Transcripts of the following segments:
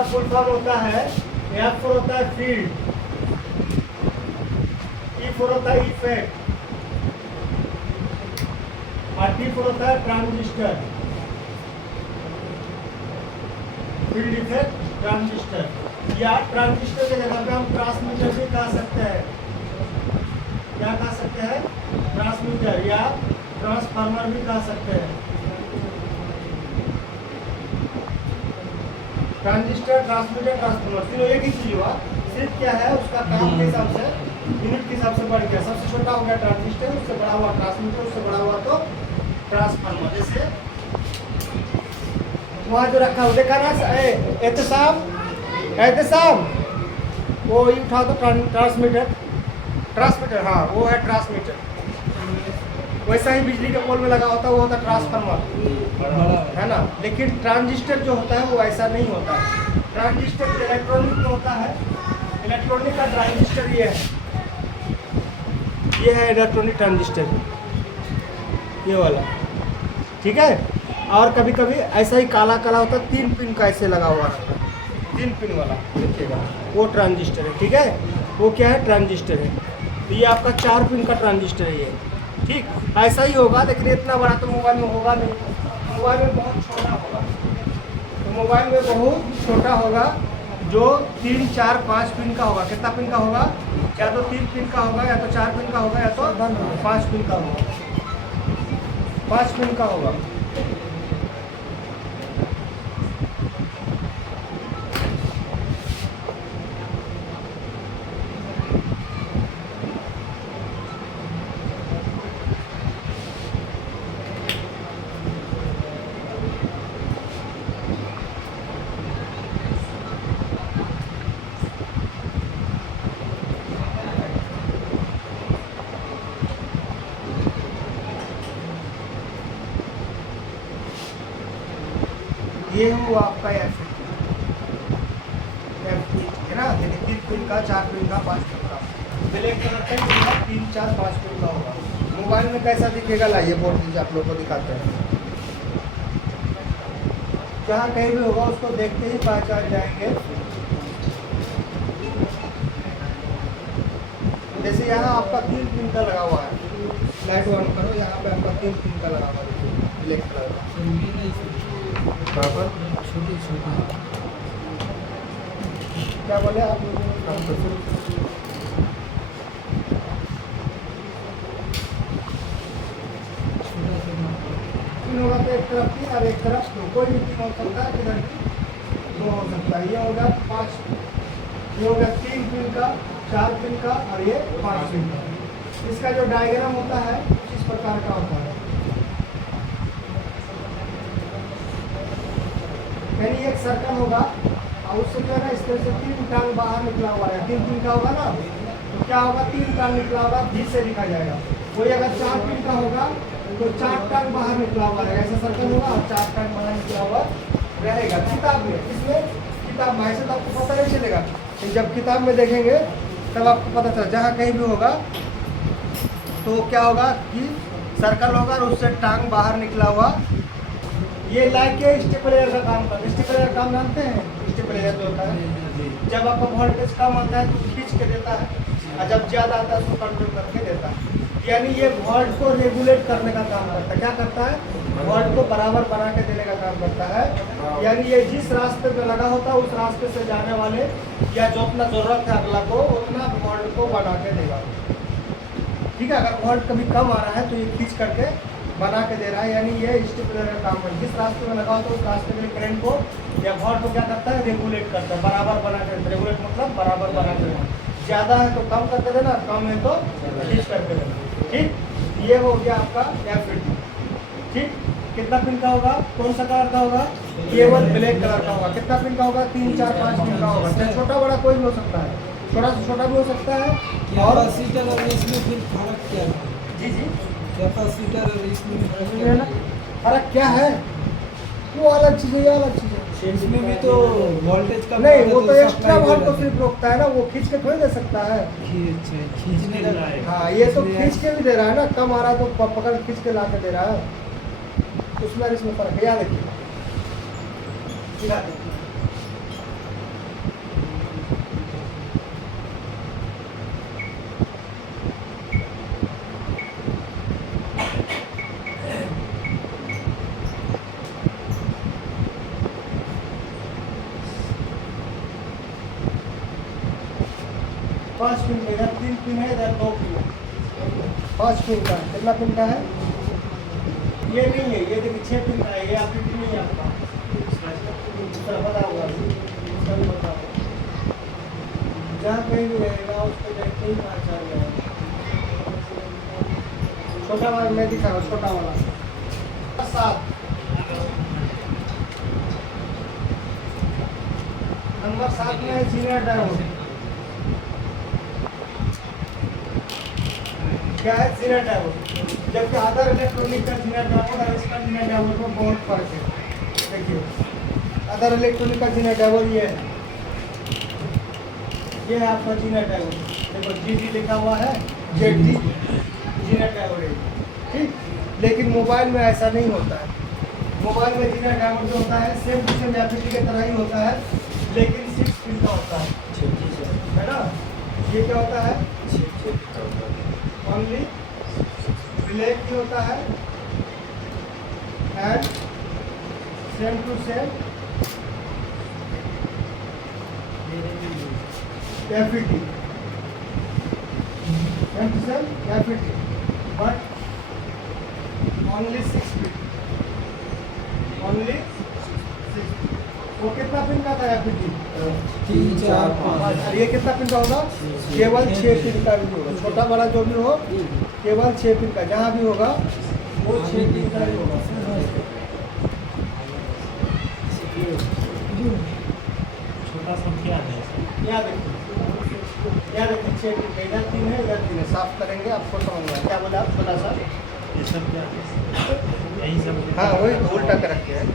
का full form होता है, एफ फोर होता है फील्ड, ई फोर होता है इफेक्ट, और टी फोर होता है ट्रांजिस्टर, फील्ड इफेक्ट ट्रांजिस्टर। या ट्रांजिस्टर की जगह पे हम ट्रांसमीटर भी कह सकते हैं। क्या कह सकते हैं? ट्रांसमीटर या ट्रांसफार्मर भी कह सकते हैं। ट्रांजिस्टर, ट्रांसमीटर, ट्रांसफार्मर तीनों एक ही चीज हुआ, सिर्फ क्या है उसका काम के हिसाब से, यूनिट के हिसाब से बढ़ गया। सबसे छोटा हो गया ट्रांजिस्टर, उससे बड़ा हुआ ट्रांसमीटर, उससे बड़ा हुआ तो ट्रांसफार्मर। जैसे वहाँ जो रखा हो देखा ना, एहतसाम वो ही उठा दो, ट्रांसमीटर, ट्रांसमीटर, हाँ वो है ट्रांसमीटर। वैसा ही बिजली के पोल में लगा होता है, वो होता है ट्रांसफार्मर, है ना। लेकिन ट्रांजिस्टर जो होता है वो ऐसा नहीं होता है। ट्रांजिस्टर इलेक्ट्रॉनिक में होता है, इलेक्ट्रॉनिक का ट्रांजिस्टर ये है इलेक्ट्रॉनिक ट्रांजिस्टर, ये वाला, ठीक है। और कभी कभी ऐसा ही काला काला होता है, 3 पिन का ऐसे लगा हुआ रहता है, 3 पिन वाला देखिएगा, वो ट्रांजिस्टर है, ठीक है। वो क्या है? ट्रांजिस्टर है। तो ये आपका 4 पिन का ट्रांजिस्टर है ये, ठीक। ऐसा ही होगा, लेकिन इतना बड़ा तो मोबाइल में होगा नहीं, मोबाइल में बहुत छोटा होगा। तो मोबाइल में बहुत छोटा होगा, जो 3, 4, 5 पिन का होगा। कितना पिन का होगा? या तो 3 पिन का होगा, या तो 4 पिन का होगा, या तो 5 पिन का होगा, 5 पिन का होगा। ये हुआ आपका एफ है ना, 3 पिन का, 4 पिन का, 5 पिन का। ब्लैक कलर का 3, 4, 5 पिन का होगा। मोबाइल में कैसा दिखेगा, लाइए वोल्टेज आप लोग को दिखाते हैं। जहाँ कहीं भी होगा उसको देखते ही पहचान जाएंगे। जैसे यहाँ आपका 3 पिन का लगा हुआ है, लाइट ऑन करो, यहाँ पे आपका 3 पिन का लगा हुआ है ब्लैक कलर का। बराबर छोटी क्या बोले आप? तीन होगा तो एक तरफ 3 और एक तरफ 2, कोई भी 3 हो सकता है, किधर भी 2 हो सकता है। ये होगा 5, ये होगा 3 पिन का, 4 पिन का, और ये 5 पिन का। इसका जो डायग्राम होता है कुछ इस प्रकार का होता है, यानी एक सर्कल होगा और उससे जो है ना, इसके से 3 टांग बाहर निकला हुआ है। 3 पिन का होगा ना, तो क्या होगा? 3 टांग निकला होगा, भी से लिखा जाएगा। कोई अगर 4 पिन का होगा तो 4 टांग बाहर निकला हुआ रहेगा, ऐसा सर्कल होगा और 4 टांग बाहर निकला हुआ रहेगा। किताब में, इसमें किताब में ऐसे तो आपको पता नहीं चलेगा, लेकिन जब किताब में देखेंगे तब आपको पता चला। जहाँ कहीं भी होगा तो क्या होगा कि सर्कल होगा और उससे टांग बाहर निकला हुआ। ये लाइक के स्टेपलर का काम करता है। स्टेपलर काम जानते हैं? स्टेपलर जो होता है, जब आपका वोल्टेज कम आता है तो खींच के देता है, और जब ज़्यादा आता है उसको कंट्रोल करके देता है। यानी ये वोल्ट को रेगुलेट करने का काम करता है। क्या करता है? वोल्ट को बराबर बना के देने का काम करता है। यानी ये जिस रास्ते पे लगा होता है उस रास्ते से जाने वाले या जो अपना ज़रूरत है अगला को, उतना वोल्ट को बना के देगा, ठीक है। अगर वोल्ट कभी कम आ रहा है तो ये खींच करके बना के दे रहा है। यानी ये स्टेपलर का काम है। जिस रास्ते में लगा होता है उस रास्ते के करंट को या वोल्ट को क्या करता है? रेगुलेट करता है, बराबर बना के। रेगुलेट मतलब बराबर बना के देना। ज़्यादा है तो कम करके देना, कम है तो खींच करके देना, ठीक। ये हो गया आपका एफ, ठीक। कितना पिन का होगा? कौन सा कलर का होगा? केवल ब्लैक कलर का होगा। कितना पिन का होगा? 3, 4, 5 पिन का होगा। चाहे छोटा बड़ा कोई भी हो सकता है, थोड़ा सा छोटा भी हो सकता है। और कैपेसिटर और इसमें फिर फर्क क्या है? जी जी, कैपेसिटर और इसमें फर्क क्या है? फर्क क्या है? वो अलग चीज़ है, ये अलग चीज़ है। इसमें भी तो वोल्टेज का नहीं, वो तो एक्स्ट्रा वोल्ट को सिर्फ रोकता है ना, वो खींच के थोड़ी दे सकता है। खींचने का हाँ, ये तो खींच के भी दे रहा है ना, कम आ रहा है तो पकड़ खींच के ला के दे रहा है। उसमें और इसमें फर्क है, याद रखिए। 5 पिन का, इधर 3 पिन है, इधर 2 पिन है। 5 पिन का कितना पिन का है? ये नहीं है, ये देखिए 6 पिन का है, ये आपकी पिन नहीं है आपका। दूसरा पता होगा, उसका भी पता होगा। जहाँ कहीं भी रहेगा उसको देखते ही पहचान जाएगा। छोटा वाला मैं दिखा रहा हूँ, छोटा वाला 7 नंबर 7 में है जीनियर डायोड। क्या है जीनियर डायोड? जबकि अदर इलेक्ट्रॉनिक का जीनियर डायोड और इसका जीनियर डायोड में बहुत फर्क है। देखिए अदर इलेक्ट्रॉनिक का जीनियर डायोड ये है आपका जीनियर डायोड। देखो GD लिखा हुआ है, ZD जीनियर डायोड है, ठीक। लेकिन मोबाइल में ऐसा नहीं होता है। मोबाइल में जीनियर डायोड जो होता है सेम टू सेम एफईटी की तरह ही होता है, लेकिन 6 पिन का होता है ना। ये क्या होता है? ओनली ब्लैक ही होता है and same to same FET, same to same FET, but only 6 pin, only 6। वो कितना पिन का था एफईटी? 3, 4, 5। और ये कितना पिन का होगा? केवल 6 पिन का भी होगा। छोटा बड़ा जो भी हो केवल 6 पिन का, जहाँ भी होगा वो 6 पिन का ही होगा। छोटा सा क्या है? यहाँ देखिए 6 पिन का, इधर 3 है, इधर 3 है। साफ करेंगे आपको समझ में आएगा। क्या बोला आप? छोटा सा ये सब क्या है? यही सब हाँ वही तो उल्टा कर रखे हैं।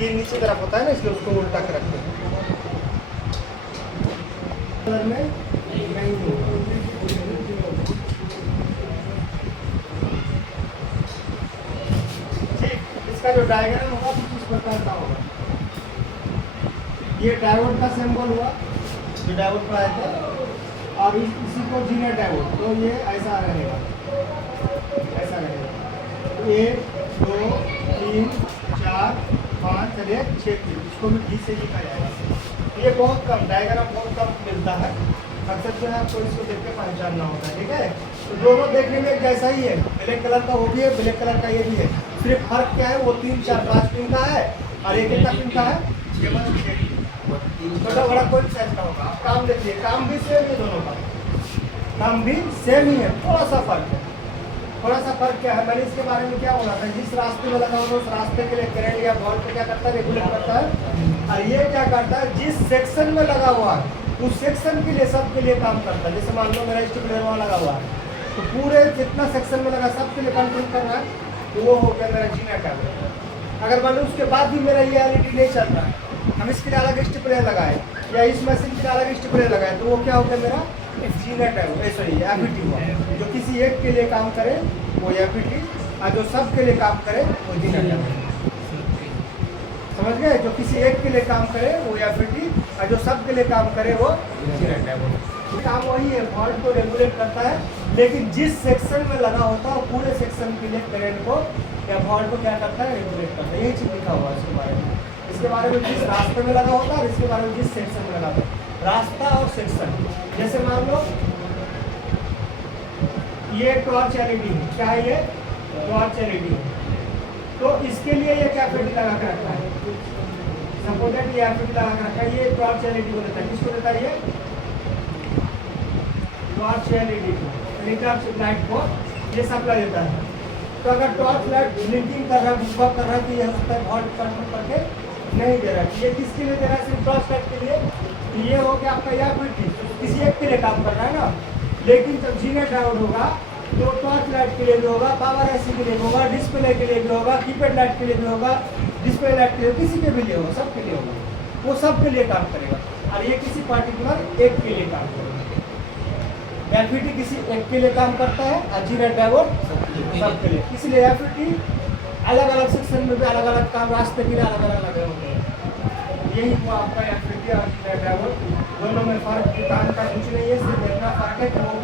ये नीचे तरफ होता है ना, इसलिए उसको उल्टा कर रखते हैं। कलर में नहीं होगा। ठीक, इसका जो डायग्राम होगा कुछ इस प्रकार का होगा। ये डायोड का सिंबल हुआ जो डायोड पर आया था, और इसी को जीनियर डायोड, तो ये ऐसा रहेगा, ऐसा रहेगा। 1 2 3 4 5 चलिए 6 पिन, इसको भी घी से लिखा जाएगा। ये बहुत कम, डायग्राम बहुत कम मिलता है। अक्सर जो है आपको इसको देख के पहचानना होता है, ठीक है। तो दोनों देखने में एक जैसा ही है, ब्लैक कलर का वो भी है, ब्लैक कलर का ये भी है। सिर्फ फर्क क्या है? वो 3 4 5 पिन का है और एक कितना पिन का है? केवल 6 पिन। छोटा बड़ा कोई साइज का होगा। आप काम देखिए, काम भी सेम है, दोनों का काम भी सेम ही है, थोड़ा सा फर्क है। थोड़ा सा फर्क क्या है? मैंने इसके बारे में क्या बोला था? जिस रास्ते में लगा होगा उस रास्ते के लिए करंट या वोल्ट को क्या करता है? रेगुलेट करता है। और ये क्या करता है? जिस सेक्शन में लगा हुआ है उस सेक्शन के लिए, सब के लिए काम करता है। जैसे मान लो मेरा स्टेपलर वहाँ लगा हुआ है, तो पूरे जितना सेक्शन में लगा सब के लिए कंट्रोल कर रहा है, तो वो हो गया मेरा जीनियर डायोड। अगर मान लो उसके बाद भी मेरा ये एलईडी नहीं चल रहा है, हम इसके लिए अलग स्टेपलर लगाए या इस मशीन के लिए अलग स्टेपलर लगाए, तो वो क्या हो गया? मेरा जीनियर डायोड, सॉरी एफईटी हुआ। जो किसी एक के लिए काम करे वो एफईटी, और जो सब के लिए काम करे वो जीनियर डायोड। समझ गए? जो किसी एक के लिए काम करे वो एफईटी, और जो सब के लिए काम करे वो जीनियर डायोड। काम वही है, वोल्ट को रेगुलेट करता है, लेकिन जिस सेक्शन में लगा होता है पूरे सेक्शन के लिए करंट को या वोल्ट को क्या करता है? रेगुलेट करता है। यही चीज लिखा हुआ है इसके बारे में। इसके बारे में जिस रास्ते में लगा होता है और इसके बारे में जिस सेक्शन में लगा होता है। रास्ता और सेक्शन, जैसे मान लो ये टॉर्च एलईडी है, क्या है? ये टॉर्च एलईडी है, तो इसके लिए ये क्या फिट लगा कर रखा है? सपोर्टेड ये फिट लगा कर रखा है। ये टॉर्च एलईडी को देता है, किसको देता है? ये टॉर्च एलईडी को, टॉर्च लाइट को ये सप्लाई देता है। तो अगर टॉर्च लाइट ब्लिंकिंग कर रहा है, बुक कर रहा है, तो ये हो सकता है वोल्ट कंट्रोल करके नहीं दे रहा है। ये किसके लिए दे रहा है? सिर्फ टॉर्च लाइट के लिए। ये हो गया आपका या किसी एक के लिए काम कर रहा है ना। लेकिन जब जीनियर डायोड होगा तो टॉर्च लाइट के लिए भी होगा, पावर आईसी के लिए भी होगा, डिस्प्ले के लिए भी होगा, कीपैड लाइट के लिए भी होगा, डिस्प्ले लाइट के लिए, किसी के भी लिए होगा, सबके लिए होगा। वो सब के लिए काम करेगा, और ये किसी पार्टिकुलर एक के लिए काम करेगा। एफईटी किसी एक के लिए काम करता है और जीनियर डायोड सबके लिए। इसलिए एफईटी अलग अलग सेक्शन में भी अलग अलग काम, रास्ते के लिए अलग अलग लगे होते हैं। यही हुआ आपका एफईटी और जीनियर डायोड। दोनों में फर्क, काम का कुछ नहीं है, सिर्फ इतना फर्क है कि वो